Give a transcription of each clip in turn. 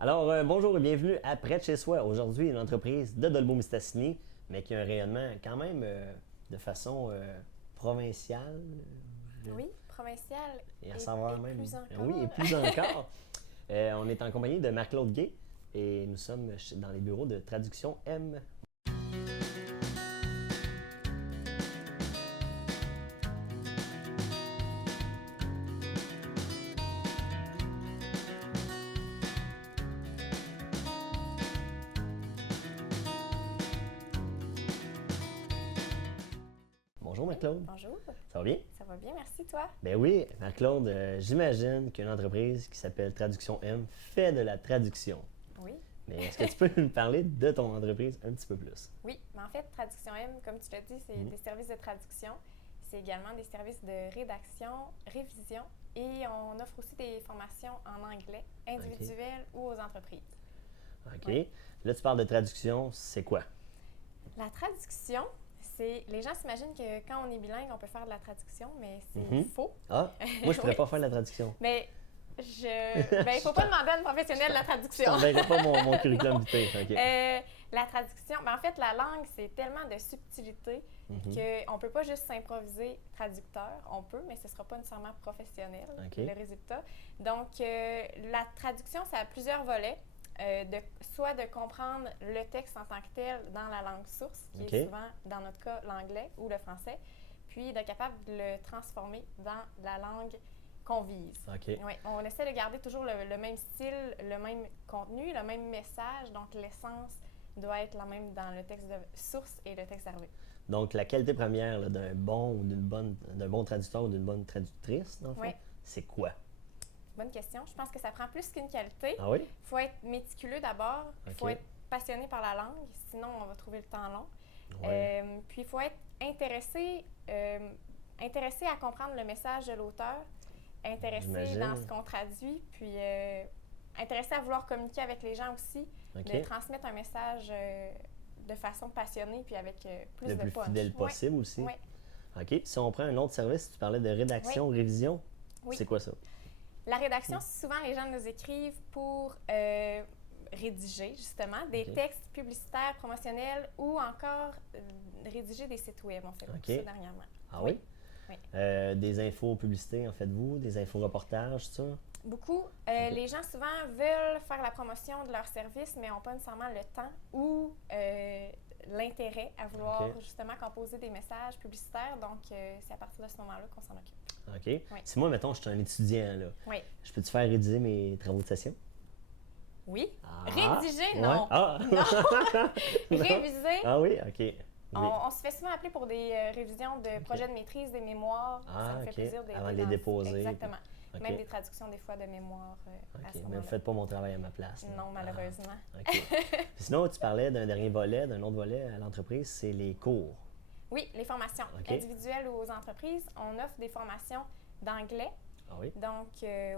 Bonjour et bienvenue à Près de chez soi. Aujourd'hui, une entreprise de Dolbeau-Mistassini, mais qui a un rayonnement quand même de façon provinciale. Oui, provincial Et à et, savoir et même. plus encore. Oui, et plus encore. On est en compagnie de Marc-Claude Gay et nous sommes dans les bureaux de Traduction M. Bonjour Oui, Marc-Claude. bonjour, Ça va bien? ça va bien, merci toi. Ben oui, Marc-Claude, j'imagine qu'une entreprise qui s'appelle Traduction M fait de la traduction. Oui, Mais est-ce que tu peux nous parler de ton entreprise un petit peu plus? oui, mais en fait, Traduction M, comme tu l'as dit, c'est des services de traduction. C'est également des services de rédaction, révision et on offre aussi des formations en anglais, individuelles ou aux entreprises. OK. Oui. Là, tu parles de traduction, c'est quoi? La traduction, c'est. Les gens s'imaginent que quand on est bilingue, on peut faire de la traduction, mais c'est faux. Ah, moi, je pourrais Oui. pas faire de la traduction. Mais il faut pas demander à une professionnelle de la Je traduction. t'enverrai pas mon curriculum vitae. OK. La traduction, en fait, la langue, c'est tellement de subtilité qu'on ne peut pas juste s'improviser traducteur. On peut, mais ce ne sera pas nécessairement professionnel, OK. le résultat. Donc, la traduction, ça a plusieurs volets. Soit de comprendre le texte en tant que tel dans la langue source, qui OK. est souvent, dans notre cas, l'anglais ou le français, puis d'être capable de le transformer dans la langue qu'on vise. OK. Oui, on essaie de garder toujours le même style, le même contenu, le même message, donc l'essence doit être la même dans le texte de source et le texte d'arrivée. Donc, la qualité première là, d'un bon ou d'un bon traducteur ou d'une bonne traductrice, dans le fond, Oui. c'est quoi? Bonne question. Je pense que ça prend plus qu'une qualité. Ah oui? Il faut être méticuleux d'abord, il faut OK. être passionné par la langue, sinon on va trouver le temps long. Ouais. Puis il faut être intéressé à comprendre le message de l'auteur, intéressé J'imagine. dans ce qu'on traduit, puis intéressé à vouloir communiquer avec les gens aussi, OK. de transmettre un message de façon passionnée, puis avec plus Le de plus punch. fidèle possible aussi. Oui. OK. Si on prend un autre service, tu parlais de rédaction, révision. Oui. C'est quoi ça? La rédaction, souvent les gens nous écrivent pour rédiger justement des OK. textes publicitaires, promotionnels ou encore rédiger des sites web. On fait beaucoup ça dernièrement. Ah oui? Oui. Des infos publicités, en faites-vous? Des infos reportages, ça? Beaucoup. Les gens souvent veulent faire la promotion de leur service, mais n'ont pas nécessairement le temps ou l'intérêt à vouloir justement composer des messages publicitaires. Donc, c'est à partir de ce moment-là qu'on s'en occupe. OK. Oui. Si moi, mettons, je suis un étudiant, là, Oui. je peux-tu faire rédiger mes travaux de session? Oui. Ah. Rédiger, Ouais. non. Ah. Non. Réviser. Ah oui? OK. Oui. On se fait souvent appeler pour des révisions de projets de maîtrise, des mémoires. Ah, ça me fait OK. plaisir d'aider Avant de les dans- déposer. Exactement. OK. Même des traductions des fois de mémoire à OK. ce Mais moment-là. vous ne faites pas mon travail à ma place. là. Non, malheureusement. Ah. OK. Puis sinon, tu parlais d'un dernier volet, d'un autre volet à l'entreprise, c'est les cours. Oui, les formations OK. individuelles ou aux entreprises. On offre des formations d'anglais. Ah oui? Donc,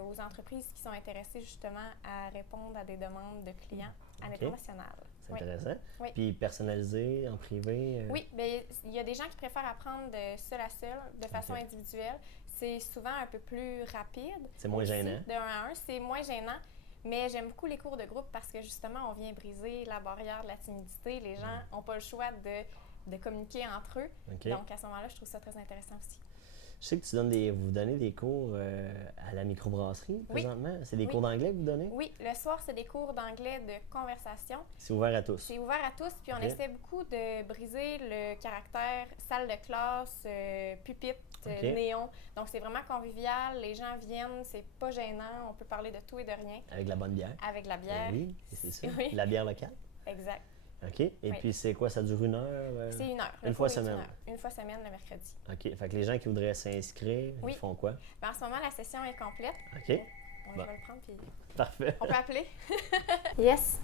aux entreprises qui sont intéressées justement à répondre à des demandes de clients à OK. l'international. C'est Oui. intéressant. Oui. Puis personnalisé, en privé. Oui, bien, il y a des gens qui préfèrent apprendre de seul à seul, de façon individuelle. C'est souvent un peu plus rapide. C'est moins aussi, gênant. De 1 à 1, c'est moins gênant. Mais j'aime beaucoup les cours de groupe parce que justement, on vient briser la barrière de la timidité. Les gens n'ont pas le choix de communiquer entre eux. OK. Donc, à ce moment-là, je trouve ça très intéressant aussi. Je sais que vous donnez des cours à la microbrasserie présentement. C'est des cours d'anglais que vous donnez? Oui, le soir, c'est des cours d'anglais de conversation. C'est ouvert à tous. C'est ouvert à tous, puis on essaie beaucoup de briser le caractère salle de classe, pupitre, néon. Donc, c'est vraiment convivial. Les gens viennent, c'est pas gênant. On peut parler de tout et de rien. Avec la bonne bière. Avec la bière. Oui, c'est ça. Oui. La bière locale. Exact. OK. Et puis, c'est quoi? Ça dure 1 heure? C'est 1 heure. Une fois semaine. Une fois semaine, le mercredi. OK. Fait que les gens qui voudraient s'inscrire, ils font quoi? Ben, en ce moment, la session est complète. OK. Bon, Bon. Je vais le prendre, puis Parfait. on peut appeler. Yes.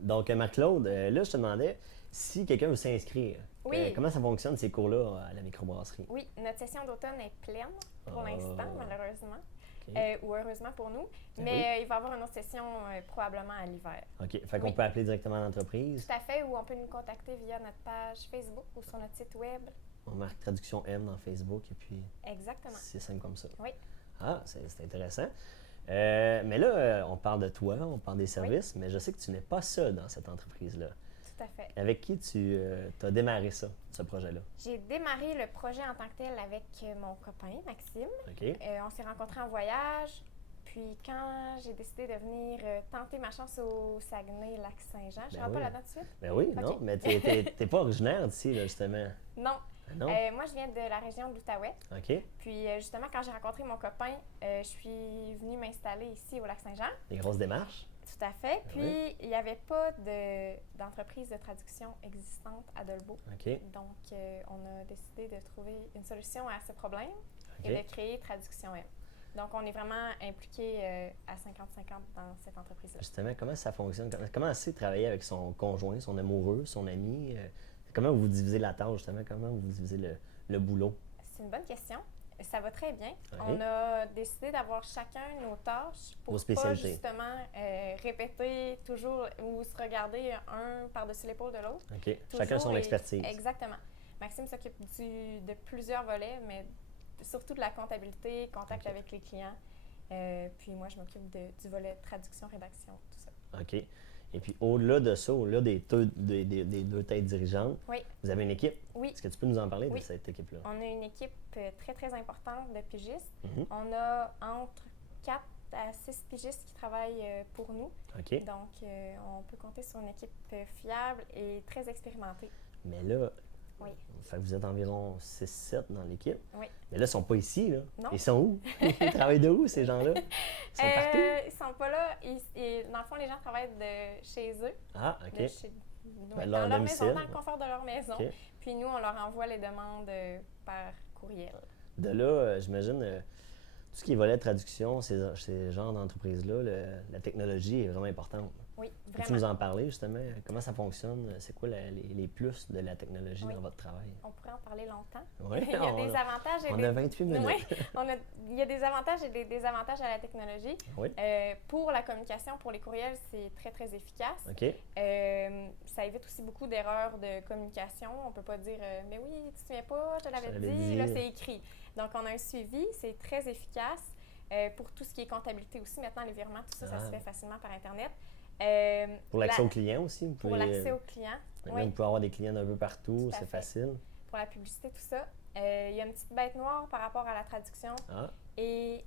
Donc, Marc-Claude, là, je te demandais si quelqu'un veut s'inscrire. Oui. Comment ça fonctionne, ces cours-là, à la microbrasserie? Oui, notre session d'automne est pleine pour Ah. l'instant, malheureusement. ou heureusement pour nous. Ben Mais il va y avoir une autre session probablement à l'hiver. OK. Fait qu'on Oui. peut appeler directement l'entreprise. Tout à fait, ou on peut nous contacter via notre page Facebook ou sur notre site web. On marque Traduction M dans Facebook et puis Exactement. c'est simple comme ça. Oui. Ah, c'est intéressant. Mais là, on parle de toi, on parle des services, mais je sais que tu n'es pas seul dans cette entreprise-là. Tout à fait. Avec qui tu as démarré ça, ce projet-là? J'ai démarré le projet en tant que tel avec mon copain, Maxime. OK. On s'est rencontrés en voyage. Puis quand j'ai décidé de venir tenter ma chance au Saguenay-Lac-Saint-Jean, je ne rentre pas là-dedans tout de suite? Ben oui, OK. non, mais t'es pas originaire d'ici, là, justement. Non. Ah non? Moi, je viens de la région de l'Outaouais. OK. Puis justement, quand j'ai rencontré mon copain, je suis venue m'installer ici au Lac-Saint-Jean. Des grosses démarches? Tout à fait. Puis oui. il n'y avait pas d'entreprise de traduction existante à Dolbeau. OK. Donc, on a décidé de trouver une solution à ce problème OK. et de créer Traduction M. Donc, on est vraiment impliqués à 50-50 dans cette entreprise-là. Justement, comment ça fonctionne? Comment c'est de travailler avec son conjoint, son amoureux, son ami? Comment vous divisez la tâche, justement? Comment vous divisez le boulot? C'est une bonne question. Ça va très bien. Oui. On a décidé d'avoir chacun nos tâches pour Vos pas spécialités. justement répéter toujours ou se regarder un par-dessus l'épaule de l'autre. OK. Chacun son Toujours expertise. Exactement. Maxime s'occupe de plusieurs volets, mais surtout de la comptabilité, contact OK. avec les clients. Puis moi, je m'occupe du volet traduction, rédaction, tout ça. OK. Et puis, au-delà de ça, au-delà des deux têtes dirigeantes, Oui, vous avez une équipe. oui. Est-ce que tu peux nous en parler Oui. de cette équipe-là? On a une équipe très, très importante de pigistes. Mhm. On a entre 4 à 6 pigistes qui travaillent pour nous. OK. Donc, on peut compter sur une équipe fiable et très expérimentée. Mais là, Oui. fait que vous êtes environ 6-7 dans l'équipe. Oui. Mais là, ils ne sont pas ici, là. Non. Ils sont où? Ils travaillent de où, ces gens-là? Ils sont partout? Ils sont pas là. Dans le fond, les gens travaillent de chez eux. Ah, OK. De chez, Ben, dans leur leur domicile. maison, dans le confort de leur maison. OK. Puis nous, on leur envoie les demandes par courriel. De là, j'imagine, tout ce qui est volet de traduction, ces genres d'entreprises-là, la technologie est vraiment importante. Oui, Peux-tu vraiment. nous en parler, justement? Comment ça fonctionne? C'est quoi les plus de la technologie Oui. dans votre travail? On pourrait en parler longtemps. Oui, Il y a des avantages et on des... a 28 minutes. Oui, il y a des avantages et des désavantages à la technologie. Oui. Pour la communication, pour les courriels, c'est très, très efficace. OK. Ça évite aussi beaucoup d'erreurs de communication. On ne peut pas dire mais oui, tu te souviens pas, je te l'avais l'avais dit, dit. là c'est écrit. Donc on a un suivi, c'est très efficace. Pour tout ce qui est comptabilité aussi, maintenant les virements, tout ça, ça se fait facilement par Internet. Pour l'accès aux clients aussi? Vous Pour pouvez, l'accès aux clients, maintenant, oui. vous pouvez avoir des clients d'un peu partout, Tout à c'est fait. facile. Pour la publicité, tout ça. Il y a une petite bête noire par rapport à la traduction Ah, et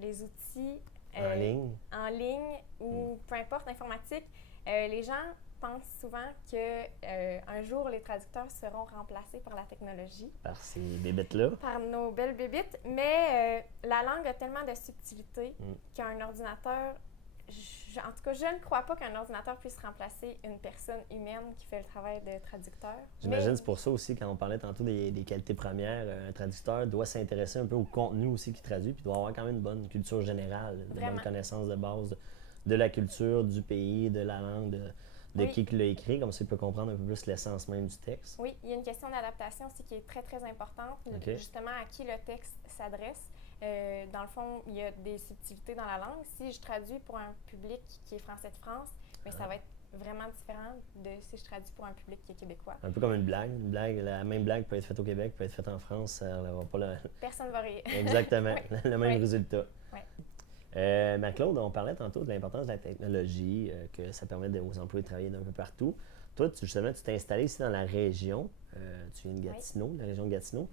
les outils en ligne. Ou peu importe, informatique. Les gens pensent souvent qu'un jour, les traducteurs seront remplacés par la technologie, Par ces bébêtes-là. par nos belles bébites, mais la langue a tellement de subtilité qu'un ordinateur, en tout cas, je ne crois pas qu'un ordinateur puisse remplacer une personne humaine qui fait le travail de traducteur. J'imagine que c'est pour ça aussi, quand on parlait tantôt des qualités premières, un traducteur doit s'intéresser un peu au contenu aussi qu'il traduit, puis doit avoir quand même une bonne culture générale, de Vraiment. bonnes connaissances de base de la culture, du pays, de la langue, de Oui. qui l'a écrit, comme ça il peut comprendre un peu plus l'essence même du texte. Oui, il y a une question d'adaptation aussi qui est très, très importante, OK. justement à qui le texte s'adresse. Dans le fond, il y a des subtilités dans la langue. Si je traduis pour un public qui est français de France, mais ça va être vraiment différent de si je traduis pour un public qui est québécois. Un peu comme une blague. Une blague, la même blague peut être faite au Québec, peut être faite en France, ça n'aura pas le... Personne ne va rire. Exactement, Oui. le même Oui. résultat. Oui. Marc-Claude, on parlait tantôt de l'importance de la technologie, que ça permet aux employés de travailler d'un peu partout. Toi, justement, tu t'es installé ici dans la région. Tu viens de Gatineau, la région de Gatineau.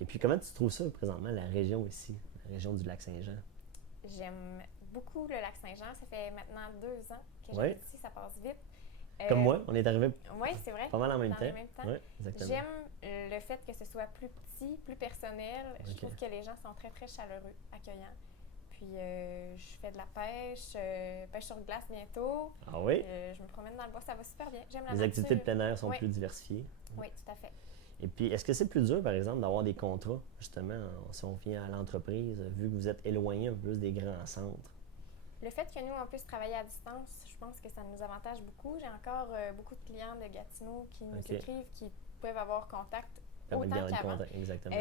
Et puis, comment tu trouves ça présentement, la région ici, la région du Lac-Saint-Jean? J'aime beaucoup le Lac-Saint-Jean. Ça fait maintenant 2 ans que Oui. j'habite ici. Ça passe vite. Comme moi, on est arrivé Oui, c'est vrai. pas mal en même Dans temps. le même temps. Oui, exactement. J'aime le fait que ce soit plus petit, plus personnel. Je OK. trouve que les gens sont très, très chaleureux, accueillants. Puis, je fais de la pêche, pêche sur glace bientôt. Ah oui? Je me promène dans le bois, ça va super bien. J'aime la Les nature. activités de plein air sont Oui. plus diversifiées. Oui, tout à fait. Et puis, est-ce que c'est plus dur, par exemple, d'avoir des contrats, justement, si on vient à l'entreprise, vu que vous êtes éloigné un peu plus des grands centres? Le fait que nous, on puisse travailler à distance, je pense que ça nous avantage beaucoup. J'ai encore beaucoup de clients de Gatineau qui nous OK. écrivent, qui peuvent avoir contact Permet de autant garder le qu'avant. contact, exactement.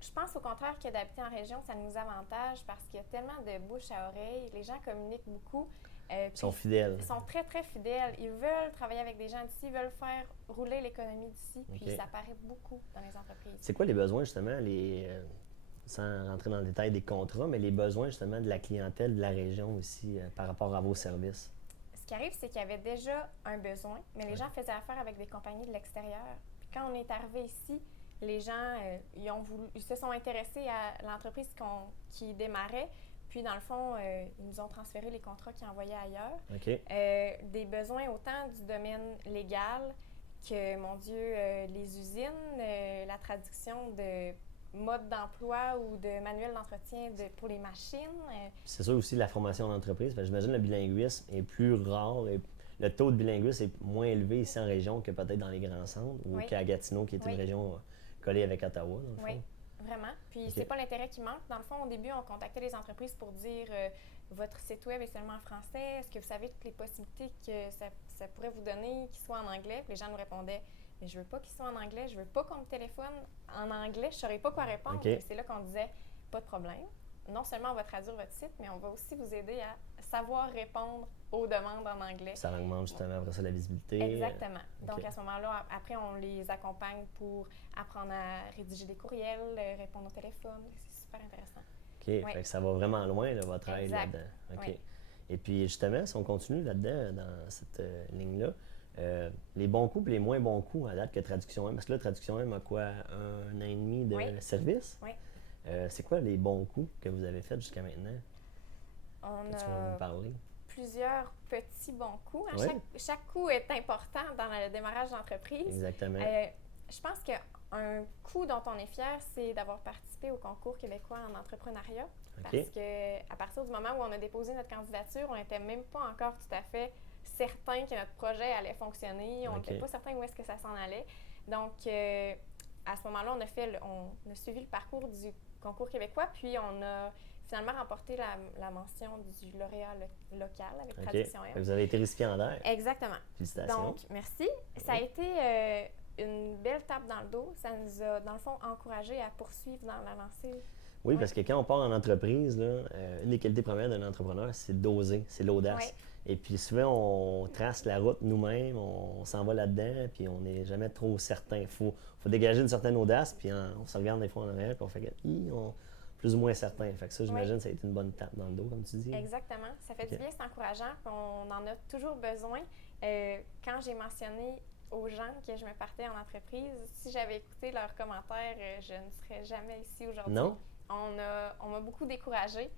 Je pense au contraire que d'habiter en région, ça nous avantage parce qu'il y a tellement de bouche à oreille. Les gens communiquent beaucoup. Ils sont fidèles. Ils sont très, très fidèles. Ils veulent travailler avec des gens d'ici, ils veulent faire rouler l'économie d'ici. Puis ça paraît beaucoup dans les entreprises. C'est quoi les besoins, justement, sans rentrer dans le détail des contrats, mais les besoins, justement, de la clientèle de la région aussi par rapport à vos services? Ce qui arrive, c'est qu'il y avait déjà un besoin, mais les gens faisaient affaire avec des compagnies de l'extérieur. Puis quand on est arrivé ici, les gens ils se sont intéressés à l'entreprise qui démarrait. Puis, dans le fond, ils nous ont transféré les contrats qu'ils envoyaient ailleurs. Des besoins autant du domaine légal que, mon Dieu, les usines, la traduction de mode d'emploi ou de manuel d'entretien pour les machines. C'est sûr aussi la formation d'entreprise. J'imagine que le bilinguisme est plus rare et le taux de bilinguisme est moins élevé ici en région que peut-être dans les grands centres ou qu'à Gatineau, qui est une région collée avec Ottawa, dans le fond. Oui, vraiment. Puis c'est pas l'intérêt qui manque. Dans le fond, au début, on contactait les entreprises pour dire votre site web est seulement en français. Est-ce que vous savez toutes les possibilités que ça pourrait vous donner qui soient en anglais? Puis les gens nous répondaient mais je veux pas qu'ils soient en anglais, je veux pas qu'on me téléphone en anglais, je saurais pas quoi répondre. Et c'est là qu'on disait pas de problème. Non seulement on va traduire votre site, mais on va aussi vous aider à savoir répondre aux demandes en anglais. Ça augmente justement après ça la visibilité. Exactement. Donc à ce moment-là, après, on les accompagne pour apprendre à rédiger des courriels, répondre au téléphone. C'est super intéressant. OK. Fait que ça va vraiment loin, là, votre aide là-dedans. OK. Et puis justement, si on continue là-dedans, dans cette ligne-là, les bons coups et les moins bons coups à date que Traduction M, parce que là, Traduction M a quoi, 1 an et demi de service? Oui. C'est quoi les bons coups que vous avez faits jusqu'à maintenant? Tu vas nous parler? Plusieurs petits bons coups. Chaque coup est important dans le démarrage d'entreprise. Exactement. Je pense qu'un coup dont on est fier, c'est d'avoir participé au concours québécois en entrepreneuriat. Parce qu'à partir du moment où on a déposé notre candidature, on n'était même pas encore tout à fait certain que notre projet allait fonctionner. On n'était pas certain où est-ce que ça s'en allait. Donc, à ce moment-là, on a suivi le parcours du concours québécois, puis on a finalement remporté la mention du lauréat local avec Traduction M. Vous avez été récipiendaire. Exactement. Félicitations. Donc, merci. Ça a été une belle tape dans le dos. Ça nous a, dans le fond, encouragés à poursuivre dans la lancée. Oui, parce que quand on part en entreprise, là, une des qualités premières d'un entrepreneur, c'est d'oser, c'est l'audace. Et puis souvent, on trace la route nous-mêmes, on s'en va là-dedans, puis on n'est jamais trop certain. Il faut dégager une certaine audace, puis on se regarde des fois en arrière, puis on fait que, plus ou moins certain. Fait que ça, j'imagine, ça a été une bonne tape dans le dos, comme tu dis. Exactement. Ça fait du bien, c'est encourageant, puis on en a toujours besoin. Quand j'ai mentionné aux gens que je me partais en entreprise, si j'avais écouté leurs commentaires, je ne serais jamais ici aujourd'hui. Non? On m'a beaucoup découragée.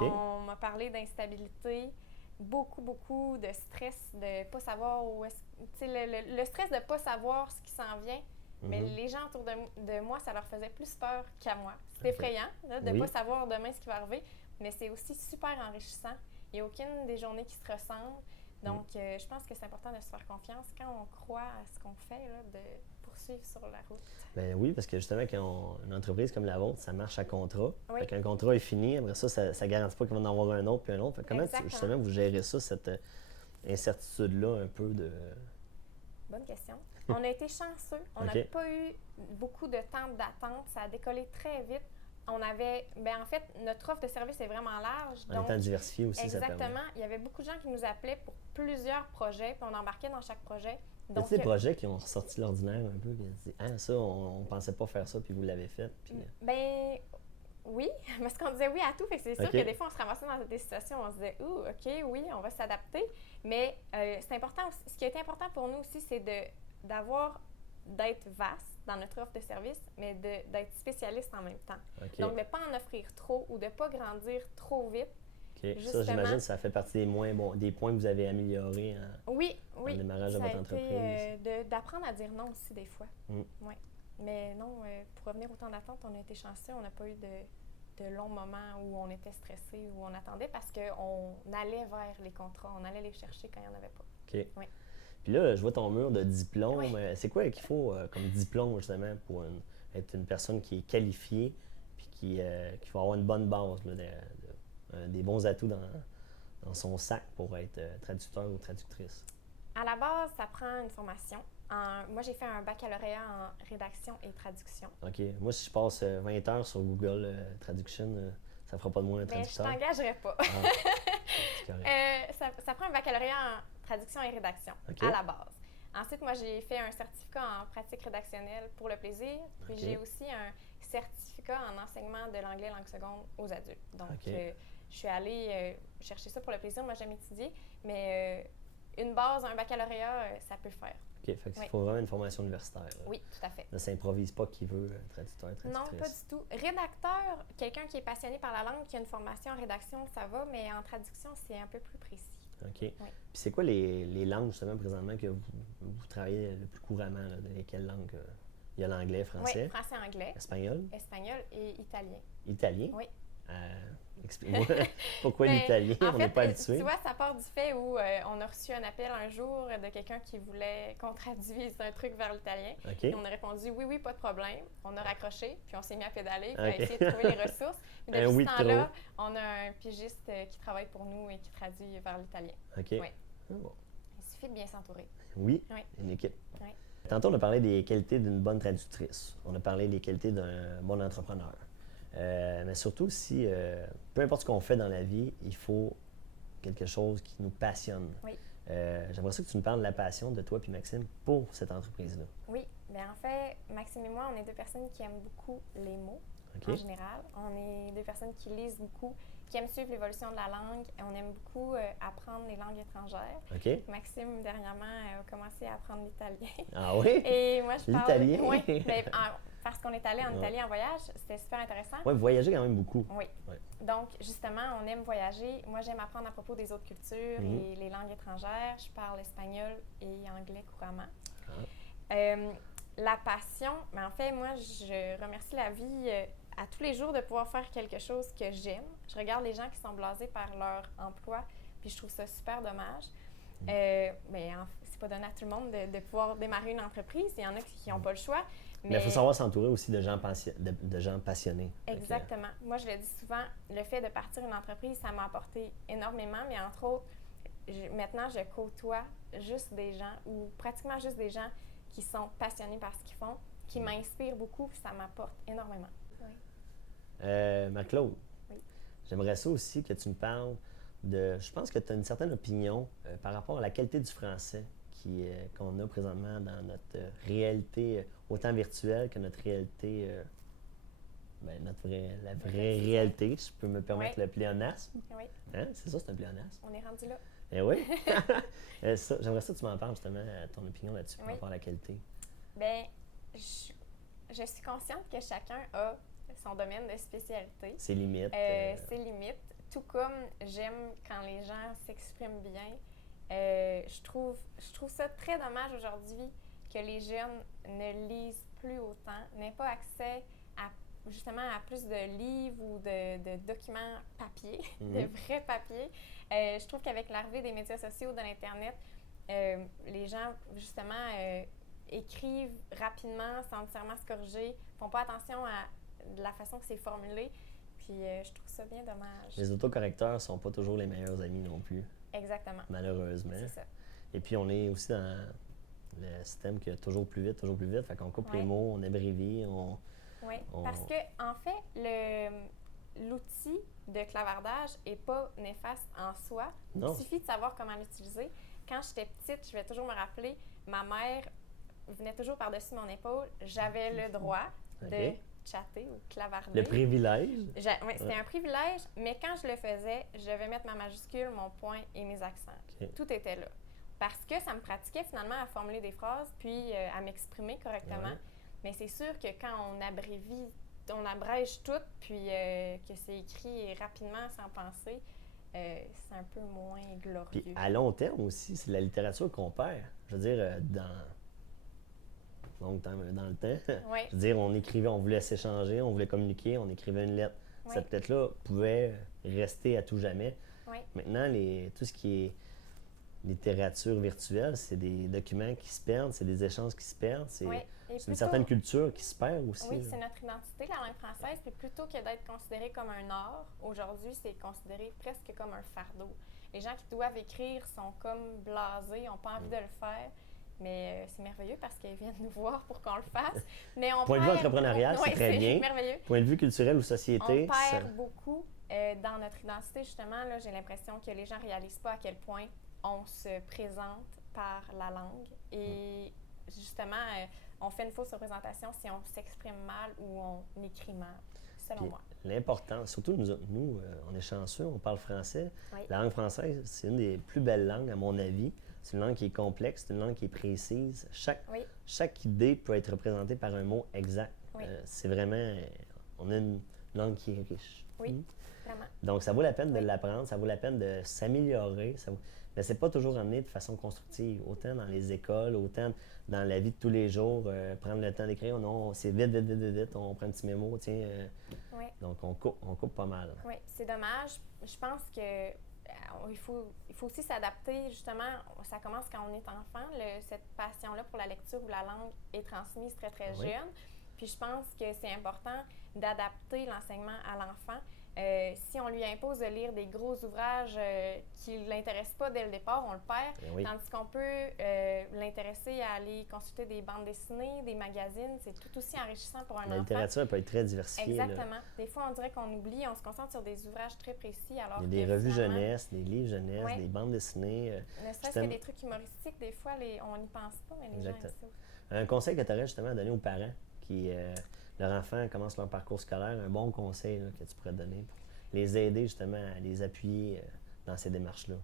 On m'a parlé d'instabilité, beaucoup de stress de ne pas savoir où est-ce... Le stress de ne pas savoir ce qui s'en vient. Mais les gens autour de moi, ça leur faisait plus peur qu'à moi. C'est effrayant là, de ne pas savoir demain ce qui va arriver, mais c'est aussi super enrichissant. Il n'y a aucune des journées qui se ressemblent. Donc, je pense que c'est important de se faire confiance quand on croit à ce qu'on fait, là, de poursuivre sur la route. Bien oui, parce que justement, quand une entreprise comme la vôtre, ça marche à contrat. Fait qu'un contrat est fini, après ça ne garantit pas qu'il va en avoir un autre puis un autre. Fait comment justement vous gérez ça, cette incertitude-là un peu de... Bonne question. On a été chanceux. On n'a pas eu beaucoup de temps d'attente. Ça a décollé très vite. On avait... en fait, notre offre de service est vraiment large. En étant diversifié aussi, exactement. Ça permet. Il y avait beaucoup de gens qui nous appelaient pour plusieurs projets, puis on embarquait dans chaque projet. Donc, des projets qui ont sorti l'ordinaire un peu, qui ont dit « Ah, ça, on ne pensait pas faire ça, puis vous l'avez fait. » Puis... oui, parce qu'on disait oui à tout. Fait que c'est sûr que des fois, on se ramassait dans des situations où on se disait « OK, oui, on va s'adapter. » Mais c'est important. Ce qui a été important pour nous aussi, c'est d'être vaste dans notre offre de service, mais d'être spécialiste en même temps. Donc, de ne pas en offrir trop ou de ne pas grandir trop vite. Ça, j'imagine, ça fait partie des points que vous avez améliorés en démarrage de votre entreprise. D'apprendre à dire non aussi des fois. Ouais. Mais non, pour revenir au temps d'attente, on a été chanceux. On n'a pas eu de longs moments où on était stressé, où on attendait parce qu'on allait vers les contrats, on allait les chercher quand il n'y en avait pas. OK. Oui. Puis là, je vois ton mur de diplôme. Oui. C'est quoi qu'il faut comme diplôme, justement, pour être une personne qui est qualifiée puis qui va avoir une bonne base, là, des bons atouts dans son sac pour être traducteur ou traductrice? À la base, ça prend une formation. Moi, j'ai fait un baccalauréat en rédaction et traduction. OK. Moi, si je passe 20 heures sur Google Traduction, ça fera pas de moi un Mais je traducteur. t'engagerai pas. Ah, c'est correct. Ça prend un baccalauréat en traduction et rédaction, OK. à la base. Ensuite, moi, j'ai fait un certificat en pratique rédactionnelle pour le plaisir. Puis OK. j'ai aussi un certificat en enseignement de l'anglais langue seconde aux adultes. Donc, OK. je suis allée chercher ça pour le plaisir. Moi, j'aime étudier, mais une base, un baccalauréat, ça peut le faire. OK. Fait qu'il Oui. faut vraiment une formation universitaire. Là. Oui, tout à fait. Ne s'improvise pas qui veut traducteur, Non, traductrice. pas du tout. Rédacteur, quelqu'un qui est passionné par la langue, qui a une formation en rédaction, ça va, mais en traduction, c'est un peu plus précis. OK. Puis c'est quoi les langues, justement, présentement, que vous travaillez le plus couramment? Là, dans lesquelles langues? Il y a l'anglais, français, Oui, français, anglais, espagnol, espagnol et italien. italien. Oui. Explique-moi pourquoi Mais, l'italien, en on n'est fait, pas habitué. Tu vois, ça part du fait où on a reçu un appel un jour de quelqu'un qui voulait qu'on traduise un truc vers l'italien. OK. Et on a répondu oui, oui, pas de problème. On a raccroché, puis on s'est mis à pédaler, puis à OK. essayer de trouver les ressources. Puis Un depuis oui ce de temps-là, on a un pigiste qui travaille pour nous et qui traduit vers l'italien. OK. Oui. Ah, bon. Il suffit de bien s'entourer. Oui, Oui. une équipe. Oui. Tantôt, on a parlé des qualités d'une bonne traductrice. On a parlé des qualités d'un bon entrepreneur. Mais surtout, si peu importe ce qu'on fait dans la vie, il faut quelque chose qui nous passionne. Oui. J'aimerais ça que tu nous parles de la passion de toi et Maxime pour cette entreprise-là. Oui. Bien, en fait, Maxime et moi, on est deux personnes qui aiment beaucoup les mots OK? en général. On est deux personnes qui lisent beaucoup, qui aiment suivre l'évolution de la langue. Et on aime beaucoup apprendre les langues étrangères. OK? Maxime, dernièrement, a commencé à apprendre l'italien. Ah oui? Et moi, je parle... L'italien? Oui, parce qu'on est allé en Italie en voyage. C'était super intéressant. Oui, vous voyagez quand même beaucoup. Oui. Ouais. Donc, justement, on aime voyager. Moi, j'aime apprendre à propos des autres cultures et les langues étrangères. Je parle espagnol et anglais couramment. La passion, mais en fait, moi, je remercie la vie à tous les jours de pouvoir faire quelque chose que j'aime. Je regarde les gens qui sont blasés par leur emploi, puis je trouve ça super dommage. C'est pas donné à tout le monde de pouvoir démarrer une entreprise. Il y en a qui n'ont pas le choix. Mais il faut savoir s'entourer aussi de gens, de gens passionnés. Exactement. Moi, je le dis souvent, le fait de partir une entreprise, ça m'a apporté énormément, mais entre autres, maintenant, je côtoie juste des gens, ou pratiquement juste des gens qui sont passionnés par ce qu'ils font, qui m'inspirent beaucoup, puis ça m'apporte énormément. Oui. Marc-Claude, Oui. J'aimerais ça aussi que tu me parles de... Je pense que tu as une certaine opinion par rapport à la qualité du français qu'on a présentement dans notre réalité, autant virtuelle que notre réalité, la vraie réalité, si je peux me permettre le pléonasme. Oui. Hein? C'est ça, c'est un pléonasme. On est rendu là. Eh oui. J'aimerais ça que tu m'en parles justement, ton opinion là-dessus par rapport à la qualité. Bien, je suis consciente que chacun a son domaine de spécialité. Ses limites. Ses limites. Tout comme j'aime quand les gens s'expriment bien. Je trouve ça très dommage aujourd'hui que les jeunes ne lisent plus autant, n'aient pas accès justement à plus de livres ou de documents papier, de vrais papiers. Je trouve qu'avec l'arrivée des médias sociaux, de l'Internet, les gens, justement, écrivent rapidement, sans nécessairement se corriger, font pas attention à la façon que c'est formulé. Puis je trouve ça bien dommage. Les autocorrecteurs sont pas toujours les meilleurs amis non plus. Exactement. Malheureusement. C'est ça. Et puis on est aussi dans le système qui a toujours plus vite. Fait qu'on coupe les mots, on abrévie, Oui, parce que en fait, l'outil de clavardage n'est pas néfaste en soi. Non. Il suffit de savoir comment l'utiliser. Quand j'étais petite, je vais toujours me rappeler, ma mère venait toujours par-dessus mon épaule. J'avais le droit de chatter ou clavarder. Le privilège. Oui, c'était un privilège, mais quand je le faisais, je devais mettre ma majuscule, mon point et mes accents. Tout était là. Parce que ça me pratiquait finalement à formuler des phrases, puis à m'exprimer correctement. Ouais. Mais c'est sûr que quand on abrège tout, puis que c'est écrit rapidement sans penser, c'est un peu moins glorieux. Puis à long terme aussi, c'est la littérature qu'on perd. Je veux dire, dans le temps, Oui. je veux dire, on écrivait, on voulait s'échanger, on voulait communiquer, on écrivait une lettre. Oui. Cette lettre-là pouvait rester à tout jamais. Oui. Maintenant, tout ce qui est littérature virtuelle, c'est des documents qui se perdent, c'est des échanges qui se perdent, c'est une certaine culture qui se perd aussi. Oui, c'est notre identité, la langue française. Puis plutôt que d'être considéré comme un art, aujourd'hui, c'est considéré presque comme un fardeau. Les gens qui doivent écrire sont comme blasés, n'ont pas envie de le faire. Mais c'est merveilleux parce qu'ils viennent nous voir pour qu'on le fasse. Mais on Point de vue entrepreneurial, c'est très bien. Merveilleux. Point de vue culturel ou société, on perd beaucoup dans notre identité, justement. Là, j'ai l'impression que les gens ne réalisent pas à quel point on se présente par la langue. Et justement, on fait une fausse représentation si on s'exprime mal ou on écrit mal, selon moi. L'important, surtout nous on est chanceux, on parle français. Oui. La langue française, c'est une des plus belles langues, à mon avis. C'est une langue qui est complexe, c'est une langue qui est précise. Chaque idée peut être représentée par un mot exact. Oui. C'est vraiment... on a une langue qui est riche. Oui, vraiment. Donc, ça vaut la peine de l'apprendre, ça vaut la peine de s'améliorer. Mais c'est pas toujours amené de façon constructive. Autant dans les écoles, autant dans la vie de tous les jours. Prendre le temps d'écrire, non, c'est vite, on prend un petit mémo, tiens. Oui. Donc, on coupe pas mal. Oui, c'est dommage. Je pense que il faut aussi s'adapter, justement. Ça commence quand on est enfant. Cette passion-là pour la lecture ou la langue est transmise très, très jeune. Puis je pense que c'est important d'adapter l'enseignement à l'enfant. Si on lui impose de lire des gros ouvrages qui ne l'intéressent pas dès le départ, on le perd. Tandis qu'on peut l'intéresser à aller consulter des bandes dessinées, des magazines. C'est tout aussi enrichissant pour un enfant. La littérature peut être très diversifiée. Exactement. Là. Des fois, on dirait qu'on oublie, on se concentre sur des ouvrages très précis. Alors il y a des revues jeunesse, des livres jeunesse, des bandes dessinées. Ne serait-ce que des trucs humoristiques, des fois, on n'y pense pas, mais les gens aiment ça. Un conseil que tu aurais justement à donner aux parents qui... leur enfant commence leur parcours scolaire, un bon conseil là, que tu pourrais donner pour les aider justement à les appuyer dans ces démarches-là?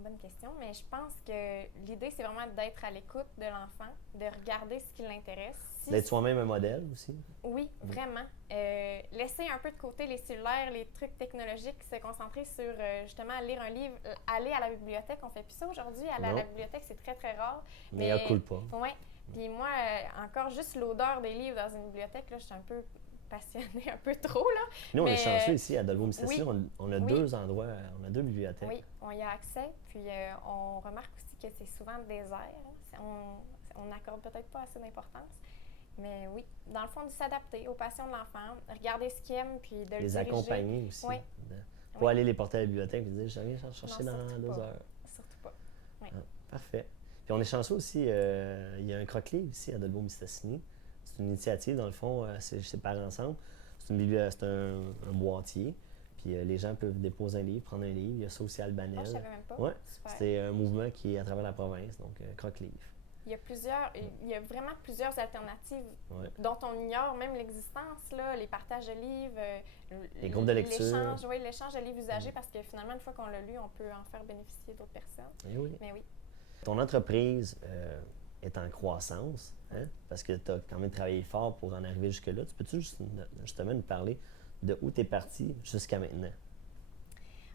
Bonne question, mais je pense que l'idée, c'est vraiment d'être à l'écoute de l'enfant, de regarder ce qui l'intéresse. D'être soi-même un modèle aussi? Oui, vraiment. Laisser un peu de côté les cellulaires, les trucs technologiques, se concentrer sur justement lire un livre, aller à la bibliothèque. On fait plus ça aujourd'hui. Aller à la bibliothèque, c'est très, très rare. Mais coule pas. Oui. Puis moi, encore juste l'odeur des livres dans une bibliothèque, là, je suis un peu passionnée, un peu trop, là. Nous, on est chanceux ici à Dolbeau-Mistassini. On a deux endroits, on a deux bibliothèques. Oui, on y a accès. Puis on remarque aussi que c'est souvent désert. Hein. On n'accorde peut-être pas assez d'importance. Mais oui, dans le fond, de s'adapter aux passions de l'enfant, regarder ce qu'il aime, puis de le les diriger. accompagner aussi. Oui. Pas aller les porter à la bibliothèque et dire « je viens chercher dans 2 heures ». Surtout pas. Oui. Parfait. Puis on est chanceux aussi, il y a un croque-livre ici à Dolbeau-Mistassini. C'est une initiative, dans le fond, c'est chez Parents Ensemble. C'est un boîtier. Puis les gens peuvent déposer un livre, prendre un livre. Il y a ça aussi à Albanel. Je savais même pas. Ouais. Super. C'est un mouvement qui est à travers la province, donc croque-livre. Il y a vraiment plusieurs alternatives dont on ignore même l'existence, là, les partages de livres, les groupes de lecture. L'échange de livres usagés, parce que finalement, une fois qu'on l'a lu, on peut en faire bénéficier d'autres personnes. Mais oui. Ton entreprise est en croissance, hein? Parce que tu as quand même travaillé fort pour en arriver jusque-là. Tu peux-tu justement nous parler de où tu es parti jusqu'à maintenant?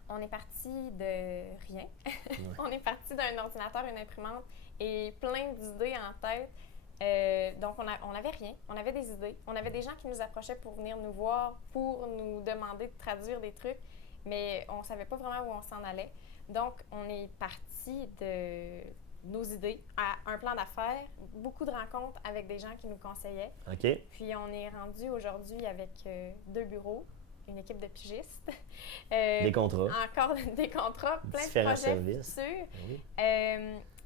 On est parti de rien. On est parti d'un ordinateur, une imprimante et plein d'idées en tête. Donc, on n'avait rien. On avait des idées. On avait des gens qui nous approchaient pour venir nous voir, pour nous demander de traduire des trucs, mais on ne savait pas vraiment où on s'en allait. Donc, on est parti de nos idées à un plan d'affaires, beaucoup de rencontres avec des gens qui nous conseillaient. OK. Puis, on est rendu aujourd'hui avec 2 bureaux, une équipe de pigistes. Des contrats. Encore des contrats, plein différents de projets services. futurs. Oui.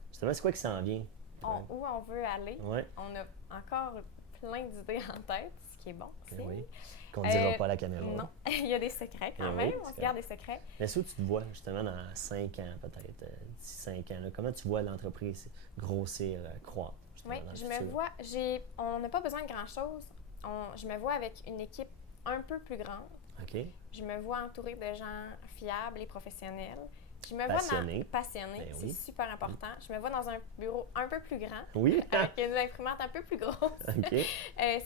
Justement, c'est quoi qui s'en vient? Où on veut aller. Ouais. On a encore plein d'idées en tête, ce qui est bon aussi. Oui. Qu'on ne dira pas à la caméra. Non, il y a des secrets quand même. On se garde des secrets. Mais est-ce que tu te vois justement dans 5 ans, peut-être, d'ici 5 ans, là, comment tu vois l'entreprise grossir, croître? Oui, je me vois, on n'a pas besoin de grand-chose. Je me vois avec une équipe un peu plus grande. OK. Je me vois entourée de gens fiables et professionnels. Je me Passionné. vois passionné, c'est super important. Je me vois dans un bureau un peu plus grand, oui. avec une imprimante un peu plus grosse. OK.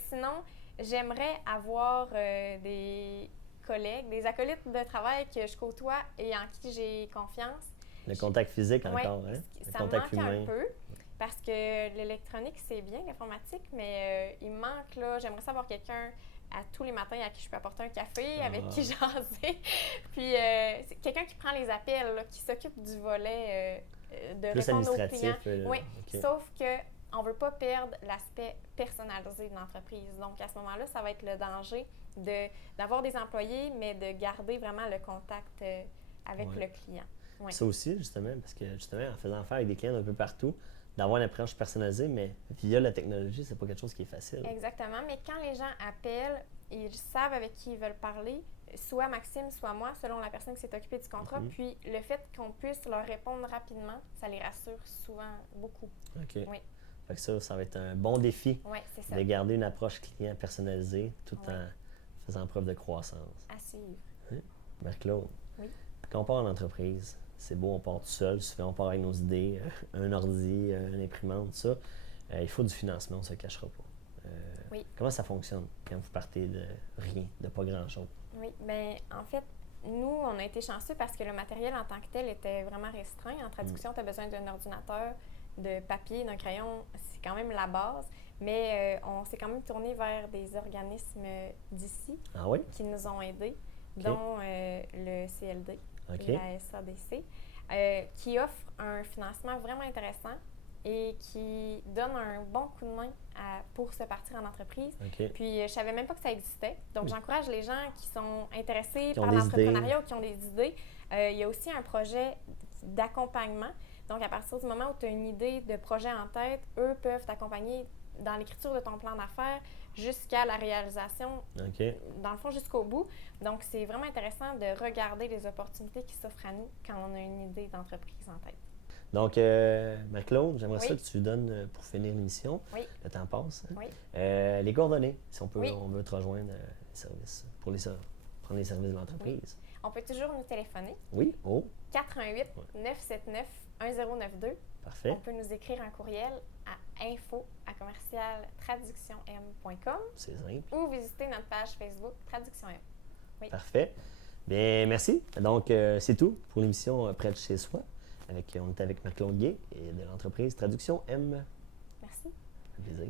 Sinon, j'aimerais avoir des collègues, des acolytes de travail que je côtoie et en qui j'ai confiance. Le contact physique encore, hein? Ça me manque un peu. Parce que l'électronique, c'est bien, l'informatique, mais il me manque, là, j'aimerais savoir quelqu'un à tous les matins à qui je peux apporter un café, avec qui jaser. Puis, c'est quelqu'un qui prend les appels, là, qui s'occupe du volet de plus répondre aux clients. Oui, okay. Sauf qu'on ne veut pas perdre l'aspect personnalisé de l'entreprise. Donc, à ce moment-là, ça va être le danger d'avoir des employés, mais de garder vraiment le contact avec le client. Oui. Ça aussi, justement, parce que justement, en faisant affaire avec des clients un peu partout, d'avoir une approche personnalisée, mais via la technologie, c'est pas quelque chose qui est facile. Exactement, mais quand les gens appellent, ils savent avec qui ils veulent parler, soit Maxime, soit moi, selon la personne qui s'est occupée du contrat. Puis le fait qu'on puisse leur répondre rapidement, ça les rassure souvent beaucoup. OK. Oui. Fait que ça va être un bon défi Oui, c'est ça. de garder une approche client personnalisée tout Oui. en faisant preuve de croissance. À suivre. Marc-Claude, Oui. quand on part en entreprise, c'est beau, on part tout seul, souvent on part avec nos idées, un ordi, une imprimante, tout ça. Il faut du financement, on ne se cachera pas. Oui. Comment ça fonctionne quand vous partez de rien, de pas grand-chose? Oui, bien, en fait, nous, on a été chanceux parce que le matériel en tant que tel était vraiment restreint. En traduction, tu as besoin d'un ordinateur, de papier, d'un crayon, c'est quand même la base. Mais on s'est quand même tourné vers des organismes d'ici Ah oui? qui nous ont aidés, OK. dont le CLD, OK. la SADC, qui offre un financement vraiment intéressant et qui donne un bon coup de main pour se partir en entreprise. OK. Puis, je ne savais même pas que ça existait. Donc, j'encourage les gens qui sont intéressés Qui ont par des l'entrepreneuriat ou qui ont des idées. Il y a aussi un projet d'accompagnement. Donc, à partir du moment où tu as une idée de projet en tête, eux peuvent t'accompagner dans l'écriture de ton plan d'affaires jusqu'à la réalisation, OK. dans le fond, jusqu'au bout. Donc, c'est vraiment intéressant de regarder les opportunités qui s'offrent à nous quand on a une idée d'entreprise en tête. Donc, Marc-Claude, j'aimerais Oui. ça que tu donnes, pour finir l'émission, Oui. le temps passe, hein? Oui. Les coordonnées, si on peut, Oui. on veut te rejoindre les services, pour prendre les services de l'entreprise. On peut toujours nous téléphoner. Oui? Oh, 418 979 1092. parfait. On peut nous écrire un courriel à info@commercialtraductionm.com C'est simple. ou visiter notre page Facebook Traduction M. Parfait. Bien, merci. Donc, c'est tout pour l'émission Près de chez soi. On était avec Marc-Claude Gay et de l'entreprise Traduction M. Merci. Un plaisir.